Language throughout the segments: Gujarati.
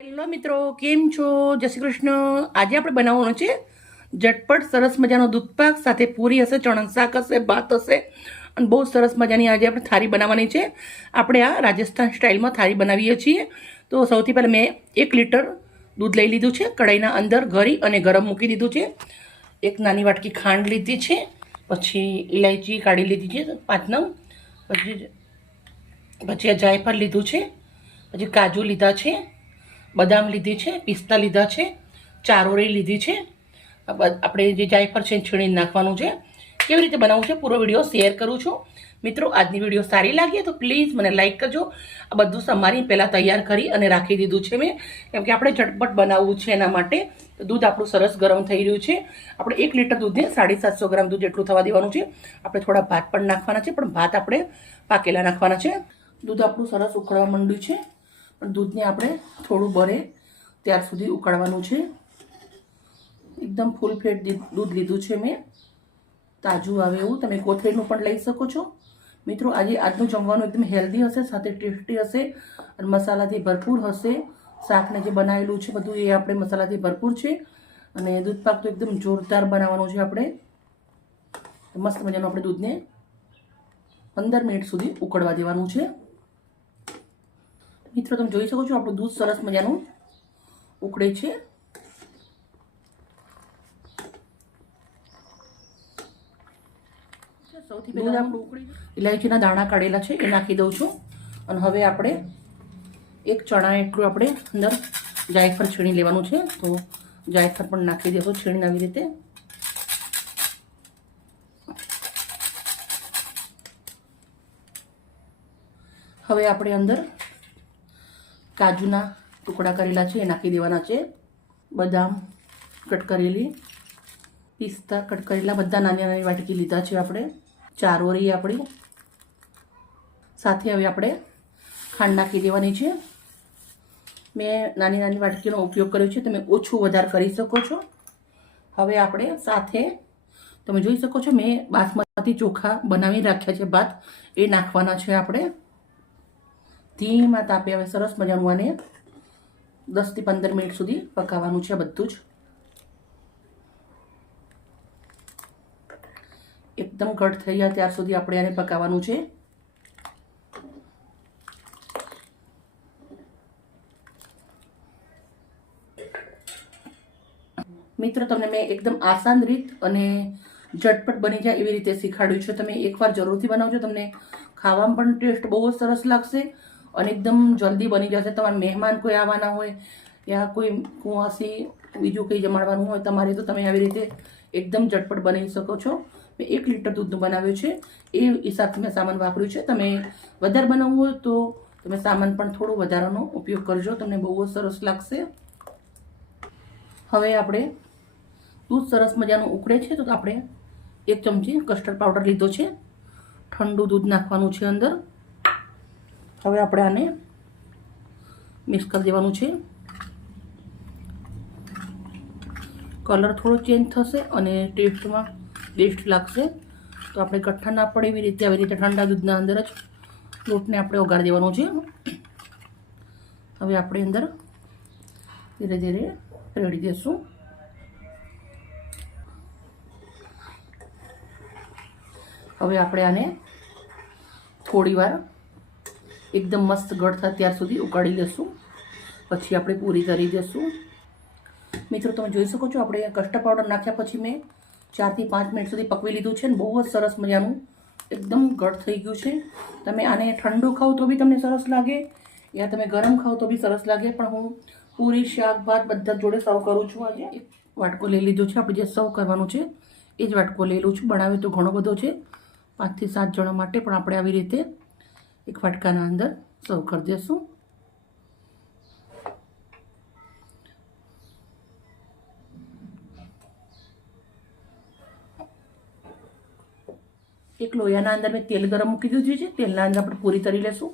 હેલો મિત્રો, કેમ છો? જય શ્રી કૃષ્ણ. આજે આપણે બનાવવાનું છે ઝટપટ સરસ મજાનો દૂધપાક સાથે પૂરી હશે, ચણા શાક હશે, ભાત હશે અને બહુ સરસ મજાની આજે આપણે થાળી બનાવવાની છે. આપણે આ રાજસ્થાન સ્ટાઇલમાં થાળી બનાવીએ છીએ. તો સૌથી પહેલાં મેં 1 લીટર દૂધ લઈ લીધું છે, કઢાઈના અંદર ગળી અને ગરમ મૂકી દીધું છે. 1 નાની વાટકી ખાંડ લીધી છે, પછી ઇલાયચી કાઢી લીધી છે 5 નંગ, પછી આ જાયફળ લીધું છે, પછી કાજુ લીધા છે, બદામ લીધી છે, પિસ્તા લીધા છે, ચારોળી લીધી છે. આપણે જે જાયફળ છે છીણીને નાખવાનું છે. કેવી રીતે બનાવવું છે પૂરો વિડીયો શેર કરું છું. મિત્રો, આજની વિડીયો સારી લાગી તો પ્લીઝ મને લાઇક કરજો. આ બધું સમારી પહેલાં તૈયાર કરી અને રાખી દીધું છે મેં, કેમ કે આપણે ઝટપટ બનાવવું છે એના માટે. દૂધ આપણું સરસ ગરમ થઈ રહ્યું છે. આપણે 1 લીટર દૂધને 750 ગ્રામ દૂધ જેટલું થવા દેવાનું છે. આપણે થોડા ભાત પણ નાખવાના છે, પણ ભાત આપણે પાકેલા નાખવાના છે. દૂધ આપણું સરસ ઉકળવા માંડ્યું છે, પણ દૂધને આપણે થોડું બળે ત્યાર સુધી ઉકાળવાનું છે. એકદમ ફૂલ ફેટ દૂધ લીધું છે મેં, તાજું આવે એવું. તમે કોથળીનું પણ લઈ શકો છો. મિત્રો, આજનું જમવાનું એકદમ હેલ્ધી હશે, સાથે ટેસ્ટી હશે અને મસાલાથી ભરપૂર હશે. શાકને જે બનાવેલું છે બધું એ આપણે મસાલાથી ભરપૂર છે. અને દૂધપાક તો એકદમ જોરદાર બનાવવાનું છે. આપણે મસ્ત મજાનું આપણે દૂધને 15 મિનિટ સુધી ઉકળવા દેવાનું છે. મિત્રો, તમે જોઈ શકો છો આપણું દૂધ સરસ મજાનું ઉકળે છે. સૌથી પહેલાં આપણું ઇલાયચીના દાણા કાઢેલા છે એ નાખી દઉં છું. અને હવે આપણે 1 ચણા એટલું આપણે અંદર જાયફળ છીણી લેવાનું છે. તો જાયફળ પણ નાખી દેશો છીણીને આવી રીતે. હવે આપણે અંદર કાજુના ટુકડા કરેલા છે એ નાખી દેવાના છે. બદામ કટ કરેલી, પિસ્તા કટ કરેલા બધા નાની નાની વાટકી લીધા છે આપણે. ચારોળી આપણી સાથે હવે આપણે ખાંડ નાખી દેવાની છે. મેં નાની નાની વાટકીનો ઉપયોગ કર્યો છે, તમે ઓછું વધારે કરી શકો છો. હવે આપણે સાથે તમે જોઈ શકો છો મેં બાસમતી ચોખા બનાવી રાખ્યા છે, ભાત એ નાખવાના છે. આપણે ધીમા તાપે હવે સરસ મજાનું આને 10 થી 15 મિનિટ સુધી પકાવવાનું છે. બધું જ એકદમ ઘટ થઈ જાય ત્યાર સુધી આપણે આને પકાવવાનું છે. મિત્રો, તમને મેં એકદમ આસાન રીત અને ઝટપટ બની જાય એવી રીતે શીખવાડ્યું છે. તમે એકવાર જરૂરથી બનાવજો, તમને ખાવામાં પણ ટેસ્ટ બહુ જ સરસ લાગશે અને એકદમ જલ્દી બની જશે. તમારા મહેમાન કોઈ આવવાના હોય યા કોઈ કુંવાસી બીજું કંઈ જમાડવાનું હોય તમારે, તો તમે આવી રીતે એકદમ ઝટપટ બનાવી શકો છો. મેં 1 લીટર દૂધનું બનાવ્યું છે, એ હિસાબથી મેં સામાન વાપર્યું છે. તમે વધારે બનાવવું હોય તો તમે સામાન પણ થોડો વધારાનો ઉપયોગ કરજો, તમને બહુ જ સરસ લાગશે. હવે આપણે દૂધ સરસ મજાનું ઉકળે છે, તો આપણે 1 ચમચી કસ્ટર્ડ પાવડર લીધો છે. ઠંડુ દૂધ નાખવાનું છે અંદર. હવે આપણે આને મિક્સ કરી દેવાનું છે. કલર થોડો ચેન્જ થશે અને ટેસ્ટમાં બેસ્ટ લાગશે. તો આપણે કઠ્ઠા ના પડે એવી રીતે આવી રીતે ઠંડા દૂધના અંદર જ લોટને આપણે ઓગાળી દેવાનો છે. હવે આપણે અંદર ધીરે ધીરે રેડી દઈશું. હવે આપણે આને થોડી વાર એકદમ મસ્ત ગળ થાય ત્યાર સુધી ઉકાળી લેશું, પછી આપણે પૂરી કરી દઈશું. મિત્રો, તમે જોઈ શકો છો આપણે કસ્ટર્ડ પાવડર નાખ્યા પછી મેં 4 થી 5 મિનિટ સુધી પકવી લીધું છે. બહુ જ સરસ મજાનું એકદમ ઘટ થઈ ગયું છે. તમે આને ઠંડુ ખાવ તો બી તમને સરસ લાગે, યા તમે ગરમ ખાવ તો બી સરસ લાગે, પણ હું પૂરી, શાક, ભાત બધા જોડે સર્વ કરું છું. આજે 1 વાટકો લઈ લીધો છે. આપણે જે સર્વ કરવાનું છે એ જ વાટકો લઈ લઉં છું. બનાવે તો ઘણો બધો છે, 5 થી 7 જણા માટે, પણ આપણે આવી રીતે 1 વાટકાના અંદર સર્વ કરી દઈશું. એક લોયાના અંદર મેં તેલ ગરમ મૂકી દીધું છે. તેલના અંદર આપણે પૂરી તળી લેશું.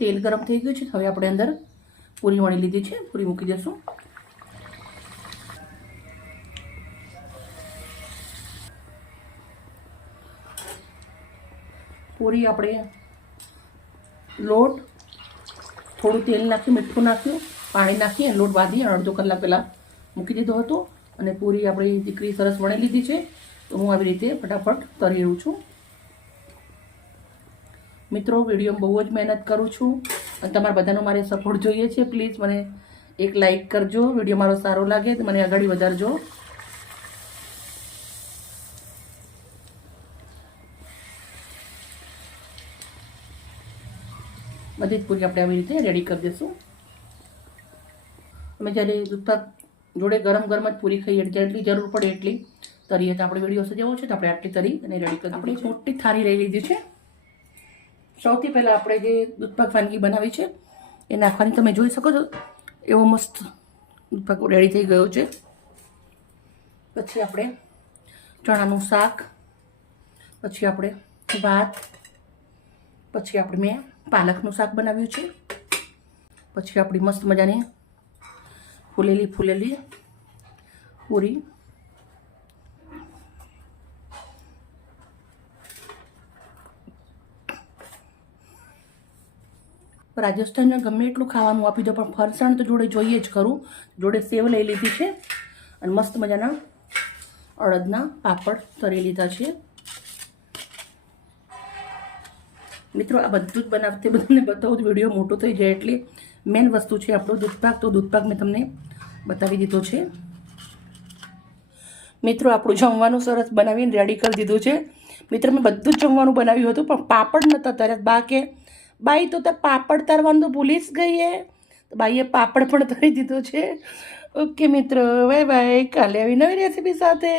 તેલ ગરમ થઈ ગયું છે. હવે આપણે અંદર પૂરી વણી લીધી છે, પૂરી મૂકી દઈશું. પૂરી આપણે લોટ થોડું તેલ નાખ્યું, મીઠું નાખ્યું, પાણી નાખી અને લોટ બાંધી અડધો કલાક પહેલાં મૂકી દીધો હતો અને પૂરી આપણી દીકરી સરસ વણી લીધી છે. તો હું આવી રીતે ફટાફટ તળી રહું છું. મિત્રો વિડીયોમાં બહુ જ મહેનત કરું છું અને તમારા બધાનો મારે સપોર્ટ જોઈએ છે. પ્લીઝ મને એક લાઈક કરજો. વિડીયો મારો સારો લાગે તો મને આગળ વધારજો. બધી જ પૂરી આપણે આવી રીતે રેડી કરી દઈશું. અમે જ્યારે દૂધપાક જોડે ગરમ ગરમ જ પૂરી ખાઈએ જેટલી જરૂર પડે એટલી તરીએ. તો આપણે વિડીયો સજાવો છે તો આપણે આટલી તરી અને રેડી કરી આપણે મોટી થાળી લઈ લીધી છે. સૌથી પહેલાં આપણે જે દૂધપાક વાનગી બનાવી છે એ નાખવાની તમે જોઈ શકો છો. એવો મસ્ત દૂધપાક રેડી થઈ ગયો છે. પછી આપણે ચણાનું શાક, પછી આપણે ભાત, પછી આપણે મેં પાલકનું શાક બનાવ્યું છે, પછી આપણી મસ્ત મજાની ફૂલેલી પૂરી, રાજસ્થાનમાં ગમે એટલું ખાવાનું આપી દો પણ ફરસાણ તો જોડે જોઈએ જ ખરું. જોડે સેવ લઈ લીધી છે અને મસ્ત મજાના અડદના પાપડ તળી લીધા છે. મિત્રો આ બધું જ બનાવતી બધાને બતાવું વિડીયો મોટો થઈ જાય એટલે મેન વસ્તુ છે આપણો દૂધપાક. તો દૂધપાક મેં તમને બતાવી દીધો છે. મિત્રો આપણું જમવાનું સરસ બનાવીને રેડી કરી દીધું છે. મિત્રો મેં બધું જ જમવાનું બનાવ્યું હતું પણ પાપડ નહોતા તર્યા. બા કે બાઈ તો પાપડ તરવાનું તો ભૂલી જ ગઈ હે. તો બાઈએ પાપડ પણ તરી દીધો છે. ઓકે મિત્રો, બાય બાય. કાલે આવી નવી રેસીપી સાથે.